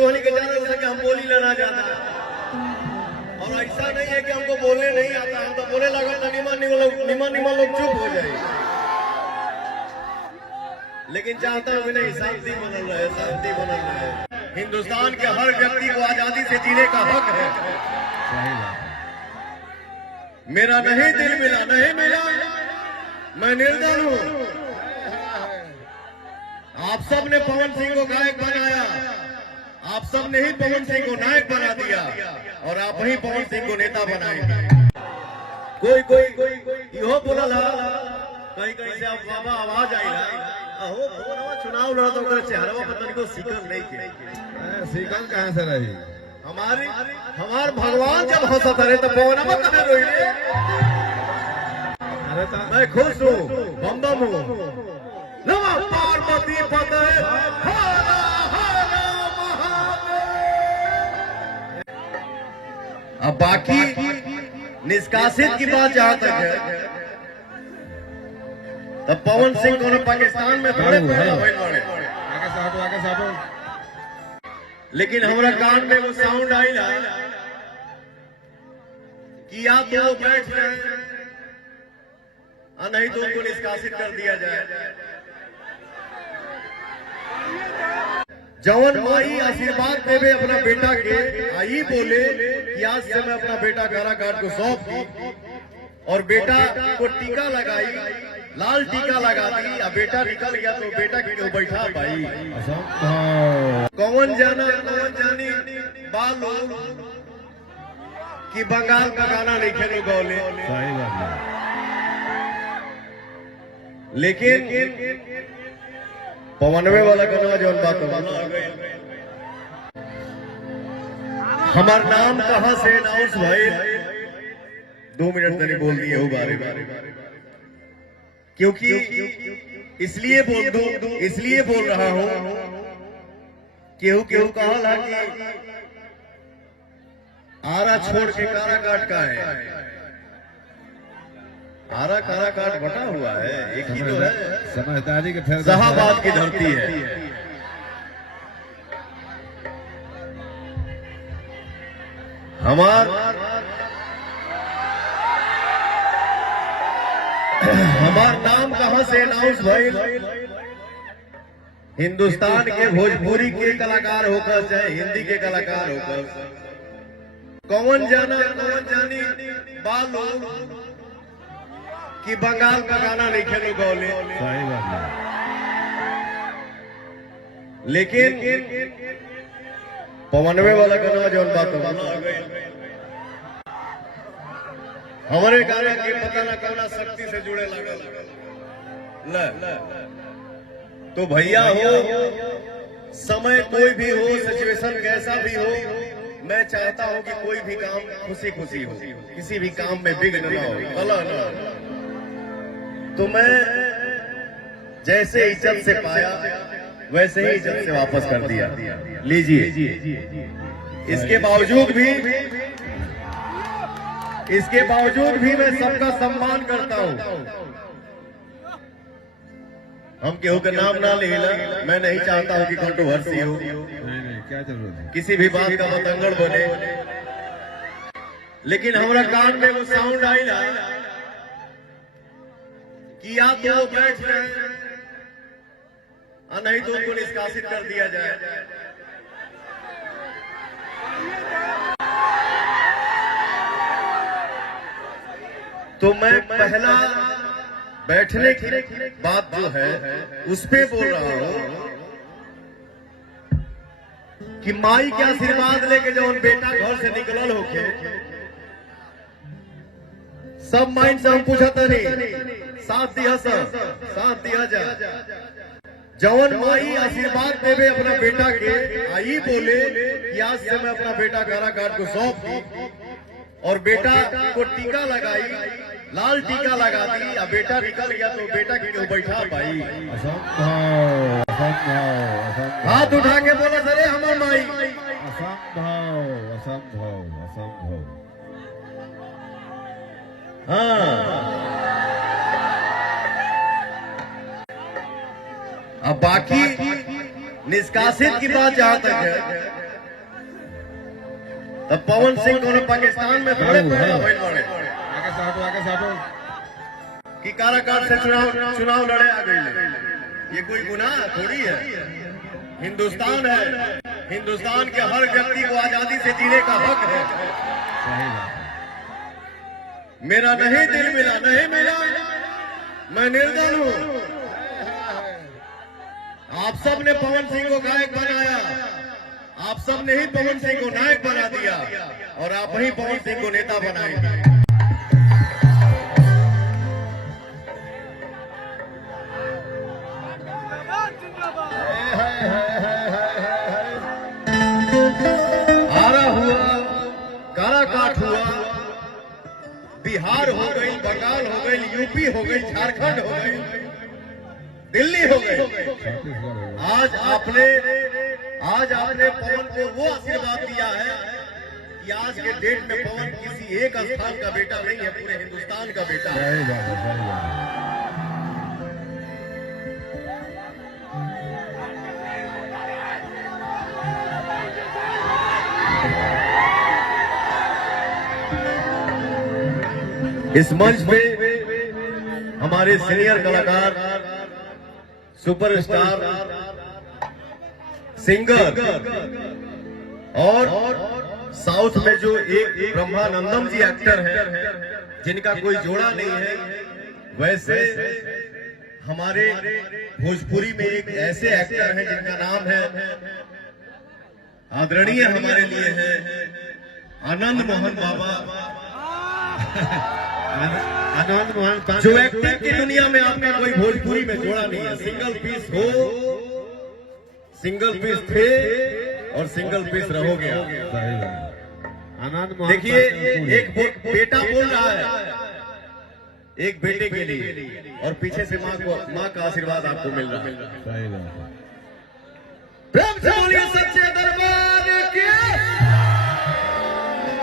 तो के जाना हो सके हम बोली लेना जाना, और ऐसा नहीं है कि हमको बोलने नहीं आता, हम तो बोले लगा तो निमन लोग चुप हो जाए, लेकिन चाहता हूं कि नहीं, शांति बनल रहे, शांति बनल रहे। हिंदुस्तान के हर व्यक्ति को आजादी से जीने का हक है। मेरा नहीं दिल मिला, नहीं मिला, मैं निर्दल हूं। आप सब ने पवन सिंह को गायक बनाया, आप सब ने ही पवन सिंह को नायक बना दिया, और आप ही पवन सिंह को नेता बनाएंगे। कोई इहो बोला कहीं से आप बाबा आवाज आई अहो चुनाव लड़ा तो चेहरा पता को सीकल नहीं के, सीकल कहाँ से रही? हमार भगवान जब हंसत रहे तो पवनमा कहाँ रोई रे? अरे मैं खुश हूँ, बम बम हूँ। नमः पार्वती पते हर हर महादेव। अब बाकी निष्कासित की बात जहां तक है, तब पवन सिंह को पाकिस्तान में थोड़े पैदा हुए बड़े, आगे साटो। लेकिन हमारा कान में वो साउंड आई ना कि या तो वो बैठ जाए और नहीं तो उनको निष्कासित कर दिया जाए। जवन माई आशीर्वाद देवे अपना बेटा के, आई बोले कि आज से मैं अपना बेटा कारागार को सौंप दी, और बेटा को टीका लगाई, लाल टीका लगा दी, अब बेटा निकल गया तो बेटा की बैठा भाई। कौन जाना कौन जानी बालो कि बंगाल का गाना नहीं खेले गौले, सही बात है। लेकिन पवनवे वाला गाना जो बात हमार नाम कहाँ से अनाउंस भाई, 2 मिनट तक बोल दिए हो बारे बारे, क्योंकि इसलिए बोल रहा हूं, केहू कहा कि आरा छोड़ के काराकाट का है, आरा काराकाट बटा हुआ है, एक ही तो है, समझदारी के ठहर शाहबाद की धरती है। हमार नाम कहां से अनाउंस भाई, हिंदुस्तान के भोजपुरी के कलाकार होकर चाहे हिंदी के कलाकार होकर, कौन जाना कौन जानी बालो कि बंगाल का गाना नहीं खेलो गौले, सही बात है। लेकिन पवनवे वाला गाना जो बात हमारे गाना के पता न कौना शक्ति से जुड़े लगा तो भैया हो, समय कोई भी हो, सिचुएशन कैसा भी हो, मैं चाहता हूं कि कोई भी काम खुशी खुशी हो, किसी भी काम में विघ्न ना हो, कलह ना हो। तो मैं जैसे इज्जत से पाया वैसे ही इज्जत से वापस कर दिया। लीजिए, इसके बावजूद भी मैं सबका सम्मान करता हूं। हम केहू का नाम ना लेला, मैं नहीं चाहता हूं कि कंट्रोवर्सी हो, नहीं क्या जरूरत है, किसी भी बात का मतंगड़ बने, लेकिन हमारा कान में वो साउंड आई ना कि या तो वो बैठ जाए और नहीं तो उनको निष्कासित कर दिया जाए। तो मैं पहला बैठने की बात जो है उस पे बोल रहा हूं कि माई के आशीर्वाद लेके जब बेटा घर से निकलल होके, सब माइंड से हम पूछत नहीं, साथ दिया जा। जवन माई आशीर्वाद देवे अपना बेटा के, आई बोले कि आज से मैं अपना बेटा कारागार को सौंप दी, और बेटा को टीका लगाई, लाल टीका लगा दी, अब बेटा निकल गया तो बेटा की बैठा भाई। हाथ उठा के बोला सरे हमार माई, असंभव। हाँ, अब बाकी निष्कासित की बात जहां तक है, तब पवन सिंह को पाकिस्तान में थोड़े पैदा भइल बाड़े आगे साटो कि काराकाट से चुनाव लड़े आ गई। ये कोई गुनाह थोड़ी है। हिंदुस्तान है, हिंदुस्तान के हर व्यक्ति को आजादी से जीने का हक है। सही बात मेरा नहीं दिल मिला, नहीं मिला, मैं निर्दल हूं। आप सब ने पवन सिंह को गायक बनाया, आप सब ने ही पवन सिंह को नायक बना दिया और आप ही पवन सिंह को नेता बनाएंगे। आरा हुआ, काराकाट हुआ, बिहार हो गई, बंगाल हो गई, यूपी हो गई, झारखंड हो गई, दिल्ली हो गई। छत्तीसगढ़ आज आपने पवन को वो आशीर्वाद दिया है कि आज के डेट में पवन किसी एक स्थान का बेटा नहीं है, पूरे हिंदुस्तान का बेटा है। सही बात है, सही बात है। इस मंच पे हमारे सीनियर कलाकार, सुपरस्टार, सिंगर और साउथ में जो एक ब्रह्मानंदम जी एक्टर हैं, जिनका कोई जोड़ा नहीं है, वैसे हमारे भोजपुरी में एक ऐसे एक्टर हैं जिनका नाम है, आदरणीय हमारे लिए है आनंद मोहन बाबा। आनंद मोहन जो एक्टिंग की दुनिया में आपका कोई भोजपुरी में जोड़ा नहीं है। सिंगल पीस हो, सिंगल पीस थे और सिंगल पीस रहोगे। सही बात। आनंद मोहन देखिए, एक बेटा बोल रहा है एक बेटे के लिए और पीछे से माँ का आशीर्वाद आपको मिल रहा है। सही बात है। प्रेम से बोलिए सच्चे दरबार के।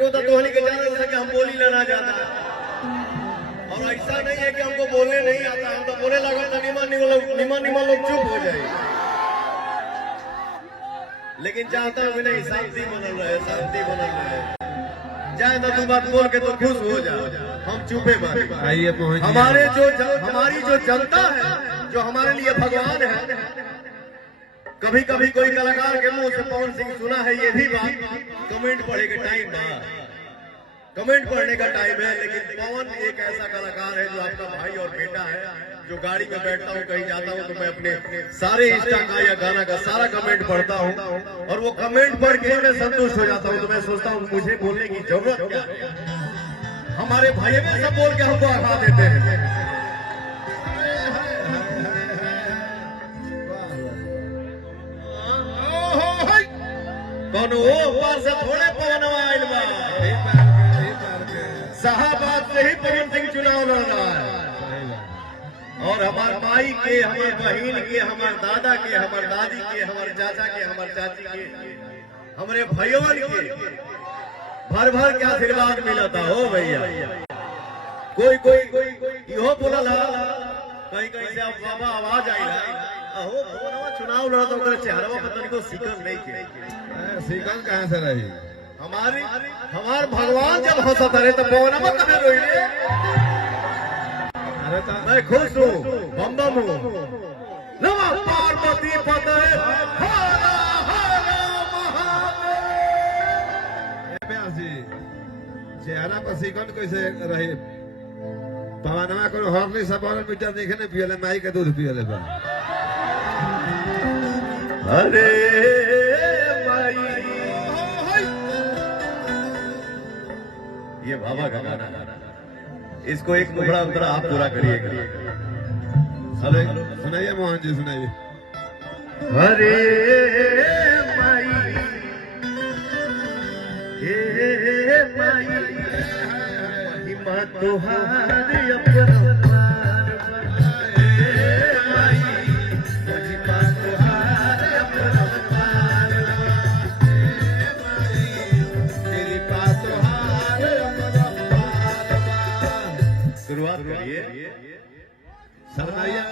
तो धोनी के जाने से कि हम बोली लेना जाता है, और ऐसा नहीं है कि हमको बोलने नहीं आता, हम तो बोले लगा तो निमा लोग चुप हो जाए। लेकिन चाहता हूँ कि नहीं, शांति बनल रहे, शांति बनल रहे। चाहे तो तू बात बोल के तो खुश हो जाओ, हम चुपे बात। आइए मोहन जी। हमारी जो जनता है, जो हमारे लिए भगवान है। कभी कभी कोई कलाकार के मुंह से पवन सिंह सुना है, ये भी बात कमेंट पढ़े के टाइम ना, कमेंट पढ़ने का टाइम है। लेकिन पवन एक ऐसा कलाकार है जो आपका भाई और बेटा है। जो गाड़ी में बैठता हूँ, कहीं जाता हूँ, तो मैं अपने सारे इंस्टा का या गाना का सारा कमेंट पढ़ता हूँ और वो कमेंट पढ़ के मैं संतुष्ट हो जाता हूँ। तो मैं सोचता हूँ मुझे बोलने की जरूरत क्या है। हमारे भाई में सब बोल के हमको आखा देते हैं। कौन वो ऊपर से थोड़े पवन आयल बा, शाहबाद से ही पवन सिंह चुनाव लड़ रहा है। और हमार माई के, हमार बहन के, हमार दादा के, हमार दादी के, हमारे चाचा के, हमारे चाची के, हमारे भाइयों के भर भर के आशीर्वाद मिला था। हो भैया, कोई इहो बोला कहीं कहीं से आप बाबा आवाज आई अहो चुनाव लड़ा तो चेहरा पता नहीं को सीकन नहीं के, सीकन कहाँ से रही। हमार भगवान जब हंसत रहे तो पवन मत कभी रोई रे। अरे तो मैं खुश हूँ, बम बम हूँ। नमः पार्वती पते हर हर महादेव। चेहरा पर सीकन कैसे रही। पवनवा को हॉर्ली सब और मीटर देखे नहीं पियले, माई के दूध पियले बा। अरे माई, ये बाबा का गाना, इसको एक टुकड़ा उतरा आप पूरा करिएगा। हेलो, सुनाइए मोहन जी, सुनाइए। अरे माई, हे माई, महिमा तुहार अपरंपार। महिमा तुहार अपरंपार। तेरी बात तुहार अपरंपार। शुरुआत करिए। शरणाइए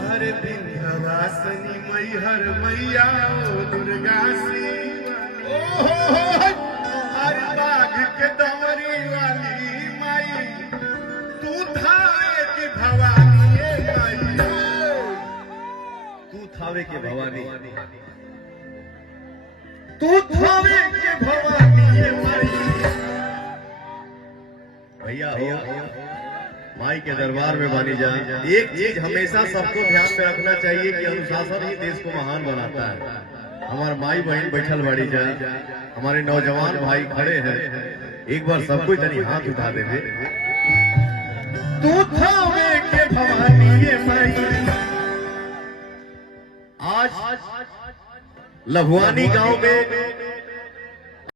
हरे विंध्यवासिनी मैहर मैया ओ दुर्गा श्री। थावे के भवानी, तू थावे के भवानी ये माई। भैया हो माई के दरबार में बानी जा। एक चीज हमेशा सबको ध्यान में रखना चाहिए कि अनुशासन ही देश को महान बनाता है। हमारे माई बहन बैठल बाड़ी जा, हमारे नौजवान भाई खड़े हैं, एक बार सबको जनी हाथ उठा दे। तू थावे के भवानी ये माई। आज लभुआनी गांव में